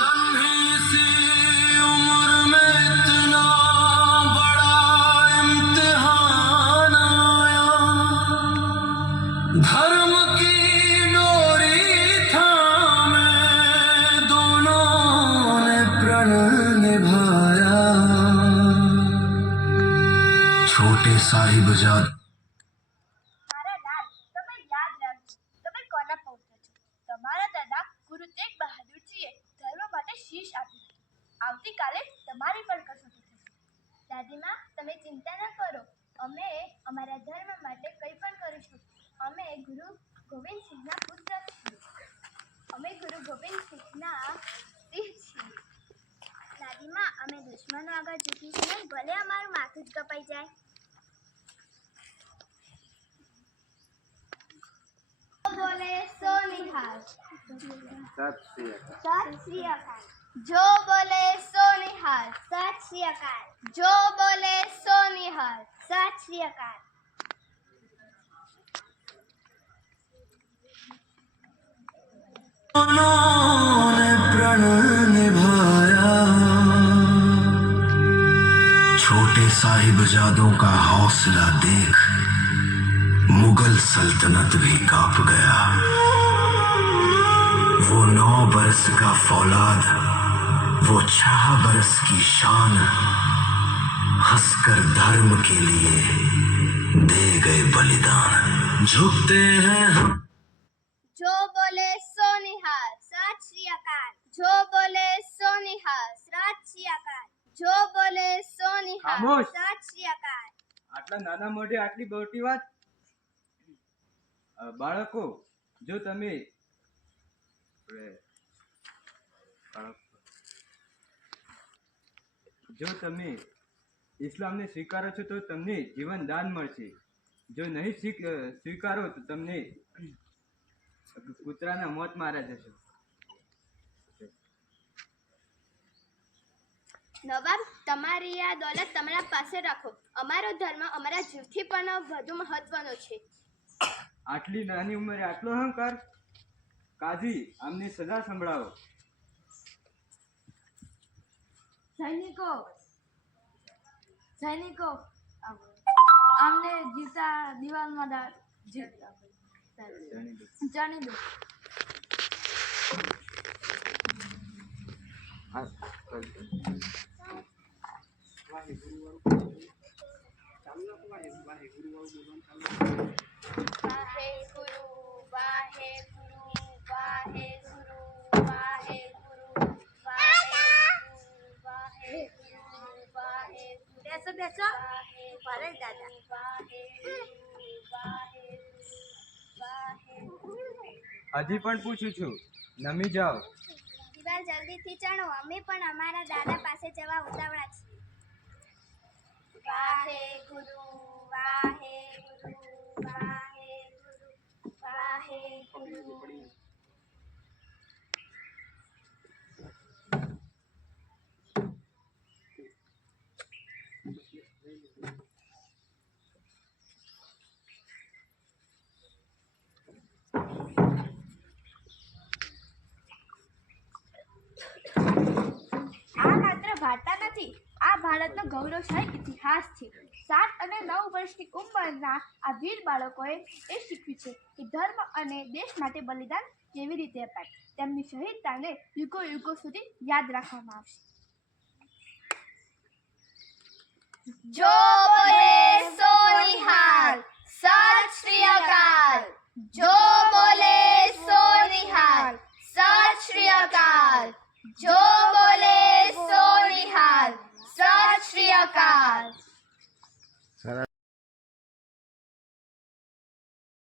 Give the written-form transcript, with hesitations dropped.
नन्ही सी उम्र में इतना बड़ा इम्तिहान आया, धर्म की डोरी थामे दोनों ने प्रण निभाया। छोटे साहिबजाद મારા લાલ, તમે યાદ રાખજો, તમે કોના પૌત્ર છો. તમારા દાદા ગુરુ તેગ બહાદુરજીએ ધર્મ માટે શીશ આપી હતી. આવતીકાલે તમારી પણ કસોટી થશે. દાદીમા, તમે ચિંતા ન કરો. અમે અમારા ધર્મ માટે કંઈ પણ કરીશું. અમે ગુરુ ગોવિંદસિંહના પુત્ર છીએ. અમે ગુરુ ગોવિંદસિંહના સિંહ છીએ. દાદીમા, અમે દુશ્મનો આગળ ઝૂકીશું, ભલે અમારું માથું જ કપાઈ જાય. बोले सो निहाल, सत श्री अकाल. जो बोले सो निहाल, सत श्री अकाल. जो बोले सो निहाल, सत श्री अकाल. दोनों ने प्रण निभाया। छोटे साहिबजादों का हौसला देख मुगल सल्तनत भी कांप गया। वो 9 बरस का फौलाद, वो 6 बरस की शान, हंसकर धर्म के लिए दे गए बलिदान। झुकते हैं हम. जो बोले सो निहाल, सत श्री अकाल. जो बोले सो निहाल, सत श्री अकाल. जो बोले सो निहाल, खामोश. सत श्री अकाल. આટલા નાના મોઢે આટલી મોટી વાત. બાળકો, જો તમે ઇસ્લામને સ્વીકારો છો તો તમને જીવન દાન મળશે. જો નહીં સ્વીકારો તો તમને કૂતરાના મોત માર્યા જશો. નવાબ, તમારી આ દોલત તમારા પાસે રાખો. અમારો ધર્મ અમારા જીવથી પણ વધુ મહત્વનો છે. આટલી નાની ઉંમરે આટલો અહંકાર. કાજી, આમને સજા સંભળાવો. સૈનિકો આમને જીતા દિવાલમાં જાણી દો. વાહેગુરુ, વાહેગુરુ, વાહેગુરુ, વાહેગુરુ, વાહેગુરુ, વાહેગુરુ, વાહેગુરુ. બેસો બેસો. ભલે દાદા. વાહેગુરુ, વાહેગુરુ, વાહેગુરુ. હજી પણ પૂછું છું, નમી જાઓ. દિવાલ જલ્દીથી ચણો. અમે પણ અમારા દાદા પાસે જવા ઉતાવળા છીએ. વાહેગુરુ, વાહેગુરુ, વાહેગુરુ, વાહેગુરુ. આ માત્ર વાર્તા નથી, આ ભારતનો ગૌરવશાળી ઇતિહાસ છે. 7 અને 9 વર્ષની ઉંમરના આ વીર બાળકોએ એ શીખ્યું છે કે ધર્મ અને દેશ માટે બલિદાન કેવી રીતે અપાય. તેમની શહીદતાને યુગો યુગો સુધી યાદ રાખવામાં આવશે. જો બોલે સો નિહાલ, સત શ્રી અકાલ. જો બોલે સો નિહાલ, સત શ્રી અકાલ. જો બોલે સો નિહાલ, સત શ્રી અકાલ.